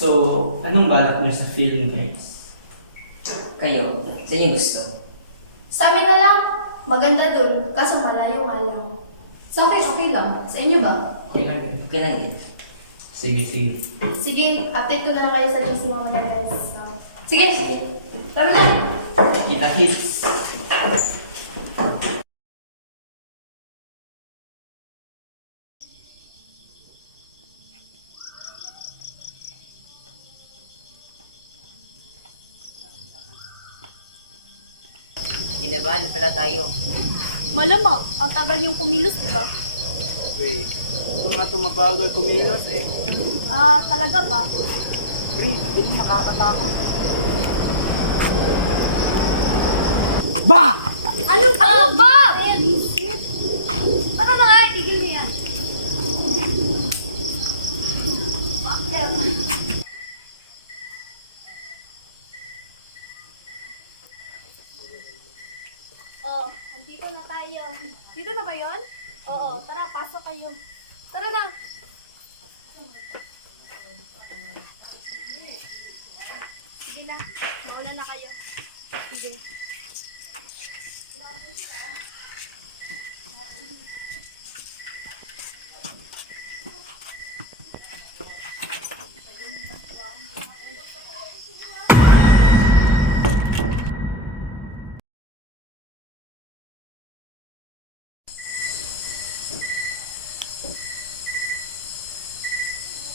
So, anong balak niyo sa film, guys? Kayo, sa inyo gusto? Sa amin na lang, maganda dun, kaso malayo nga lang. Sa akin, okay lang. Sa inyo ba? Okay lang yun. Okay lang yan. Sige, sige. Sige, update ko na lang kayo sa news ng mga guys. Sige, sige. Tara na. Kita hits. Kinabahan na pala tayo. Malamang, ang tagal yung kumilos, di ba? Wait, kung nga tumabago ay kumilos eh. Talaga ba? Pre, hindi nakakatakot. Ano ka ba? Ayan. Ano na nga, itigil niyo yan. Bakit? Oh, nandito na tayo. Dito na ba yun? Oo, tara, pasok kayo. Tara na. Sige na, mauna na kayo. Sige.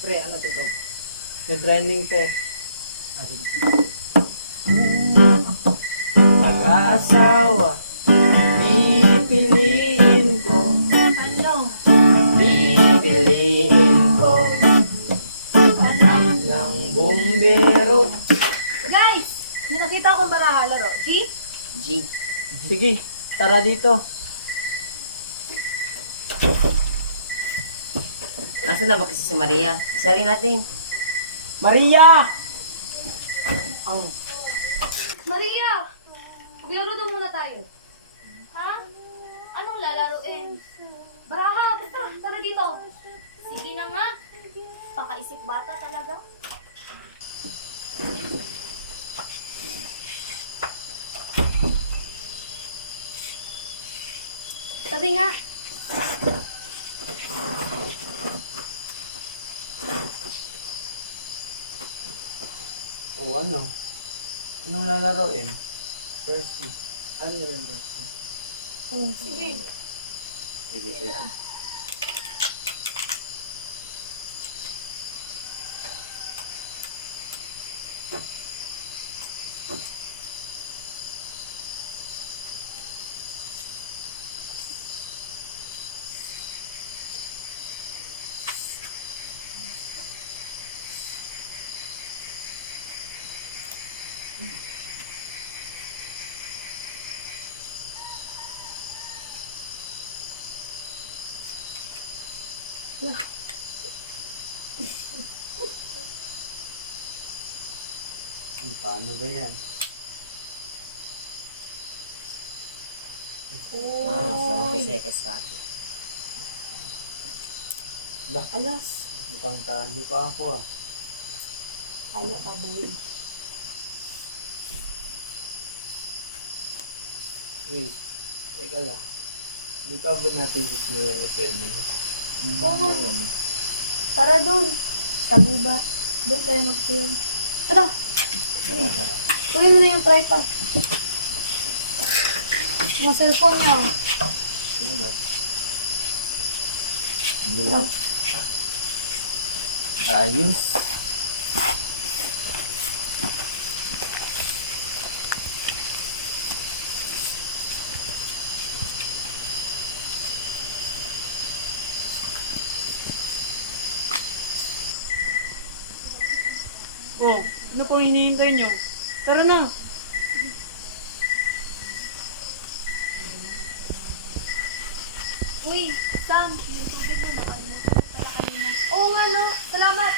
Pre, ano to? Yung trending te. Pag-aasawa, pipiliin ko. Ano? Pipiliin ko. Anak ng bumbero. Guys! May nakita akong baraha laro. G? G. Sige, tara dito. Asa na ba kasi si Maria? Sari natin. Maria! Oh, Maria! Maglaro daw muna tayo. Ha? Anong lalaruin? Baraha! Basta! Tara dito! Sige na nga. Pakaisip bata talaga. Sabi nga. O ano? Anong lalaroin? First tee. Ano yung first tee? Sige. Sige. Paano ba yan? seconds na. Bakalas. Mukhang tado pa ako ah. Ano ka, boy? Wait, teka lang. Di ka ba natin gusto yung film? Oo. Tara doon. Sabi ba? Doon tayo mag-film. Ano? Kuhin mo na yung tripod. Yung cellphone niya. Ayos. Oh, ano pang hinihintay nyo? Tara na! Uy, Sam, yung tubig mo nakalimutan ko pala kanina. Oo nga no, salamat.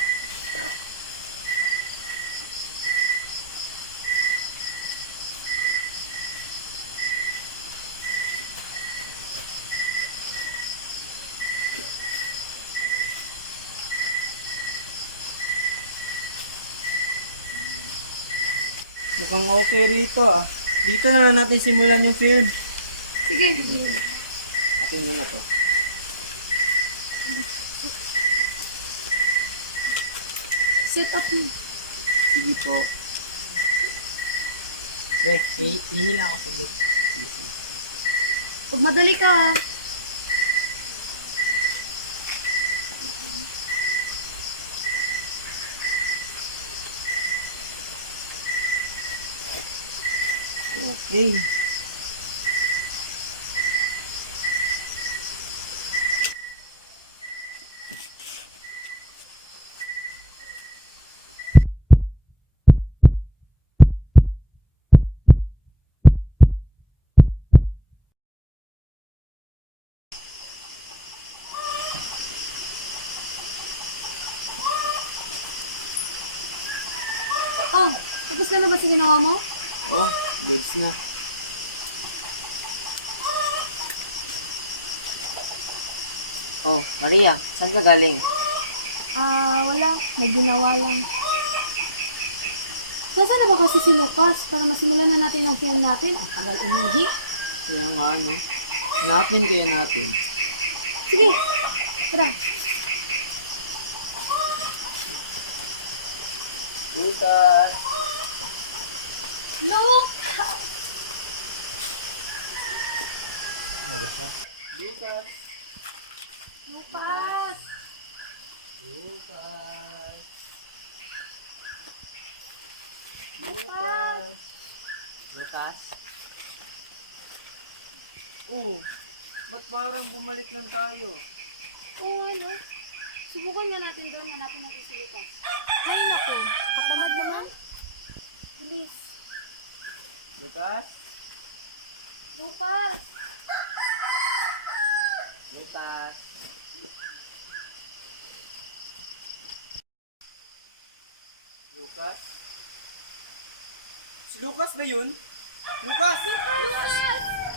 Mukhang okay rito ah. Dito na lang natin simulan yung film. Sige. Atin mo na to. Set up mo. Sige po. Hindi lang ako. Sige. Huwag madali ka ha. Okay. Oh, tapos na ba sa ginawa mo? Oh, ayos na. Oh, Maria, saan ka galing? Wala. May ginawa lang. Nasaan na ba kasi si Lucas para masimulan na natin ang film natin? Ang tagal umihi. Kaya nga ano. Hanapin kaya natin. Sige, tara. Butas. Look! Butas. Lucas! Butas. Lucas! Butas. Oh, ba't parang bumalik lang tayo? Oo, ano? Subukan nga natin doon. Hanapin natin si Lucas. Ay, naku. Katamad naman. Bilis. Butas. Lucas! Butas. Lucas? Si Lucas ba yun? Lucas! Lucas!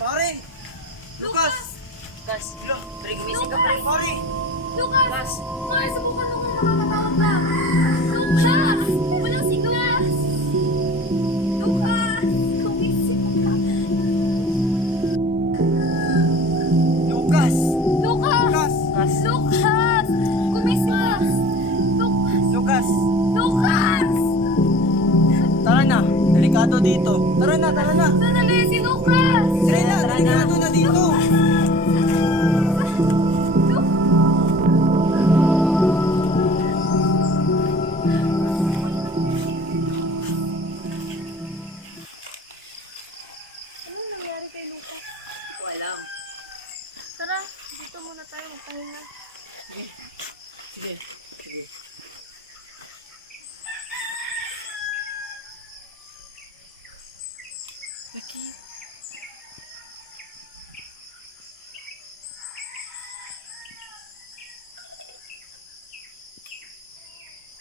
Pare! Lucas! Gas, pre, gumising ka, pre. Pare! Lucas! Mga subukan mo kung makakatawag ka. Lucas! Walang si Lucas! Lucas! Kumisip ka. Lucas! Lucas! Lucas! Lucas! Kumisip ka. Lucas! Lucas! Lucas! Tara na! Delikado dito! Tara na! Tara na! Sandali si Lucas! Sige na! Delikado na dito! Ano nangyari kay Lucas? Wala. Tara, dito muna tayo magpahinga. Sige! Sige!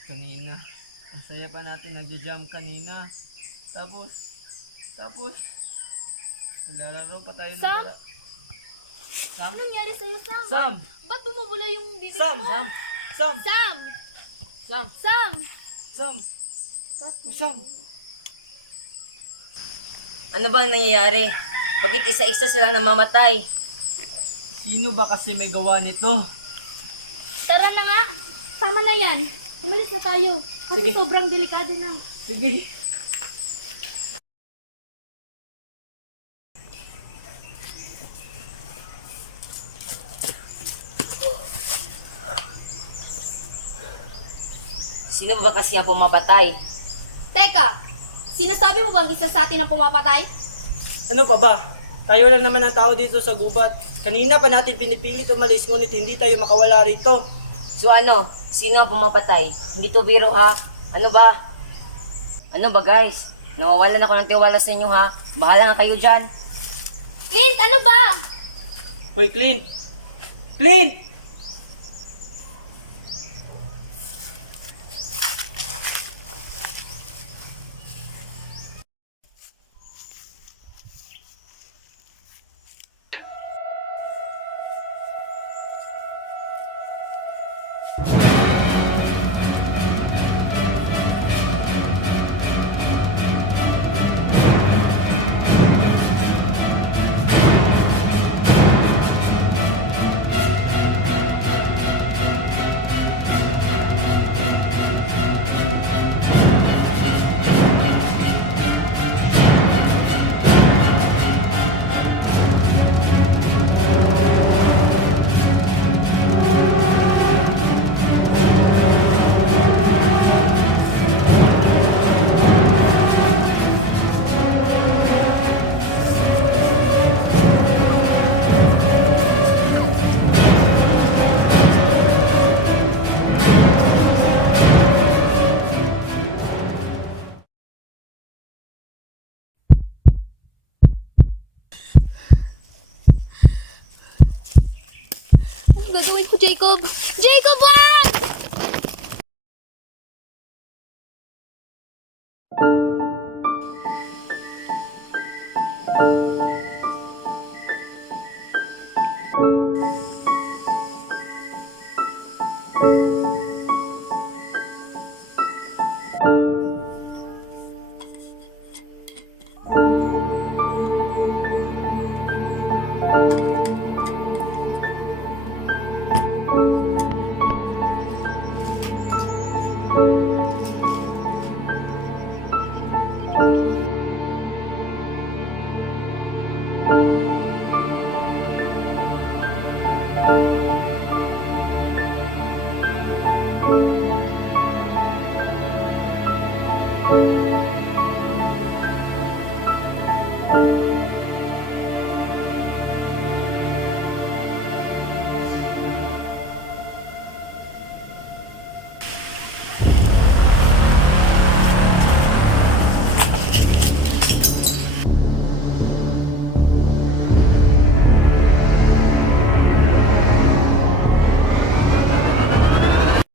Kanina, ang saya pa natin nagja-jam kanina. Tapos, naglalaro pa tayo ng Sam? Sam? Anong nangyari sa'yo, Sam? Sam! Ba't bumubula yung bibig Sam! mo? Sam! Sam! Sam! Sam! Sam! Sam! Sam! Ano ba ang nangyayari? Bakit isa-isa sila namamatay? Sino ba kasi may gawa nito? Tara na nga. Tama na yan. Umalis na tayo. Kasi Sige. sobrang delikado na. Sige! Sino ba kasi ang pumapatay? Teka! Sinasabi mo bang isa sa atin ang pumapatay? Ano pa ba? Tayo lang naman ang tao dito sa gubat. Kanina pa natin pinipilit umalis, ngunit hindi tayo makawala rito. So ano? Sino ang pumapatay? Hindi to biro ha? Ano ba? Ano ba guys? Nawawalan ako ng tiwala sa inyo ha? Bahala nga kayo dyan. Clint, ano ba? Hoy, Clint! Clint! Thank